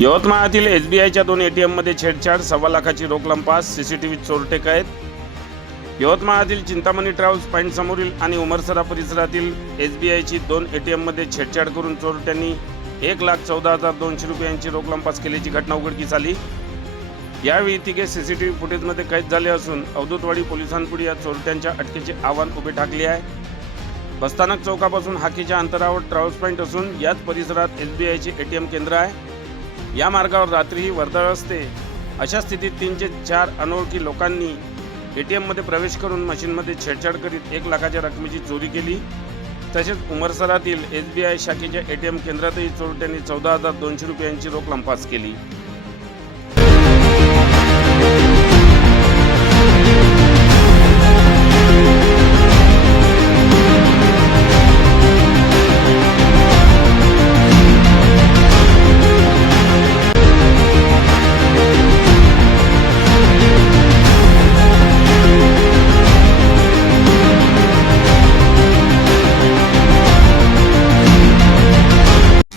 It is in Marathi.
यवतमाळातील एस बी आयच्या दोन ए टी एममध्ये छेडछाड सव्वा लाखाची रोख लंपास सी सी टी व्ही चोरटे कैद यवतमाळातील चिंतामणी ट्रॅव्हल्स पॉईंट समोरील आणि उमरसरा परिसरातील एस बी आयची दोन ए टी एममध्ये छेडछाड करून चोरट्यांनी एक लाख चौदा हजार दोनशे रुपयांची रोख लंपास केल्याची घटना उघडकीस आली. यावेळी तिघे सी सी टी व्ही फुटेजमध्ये कैद झाले असून अवधूतवाडी पोलिसांपुढे या चोरट्यांच्या अटकेचे आव्हान उभे ठाकले आहे. बसस्थानक चौकापासून हाकीच्या अंतरावर ट्रॅव्हल्स पॉईंट असून याच परिसरात एस बी आयचे ए टी एम केंद्र आहे. या मार्गावर रात्रीही वर्दळ असते. अशा स्थितीत तीनशे चार अनोळखी लोकांनी ए टी एममध्ये प्रवेश करून मशीनमध्ये छेडछाड करीत एक लाखाच्या रकमेची चोरी केली. तसेच उमरसरातील एस बी आय शाखेच्या ए टी एम केंद्रातही चोरट्यांनी चौदा हजार दोनशे रुपयांची रोख लंपास केली.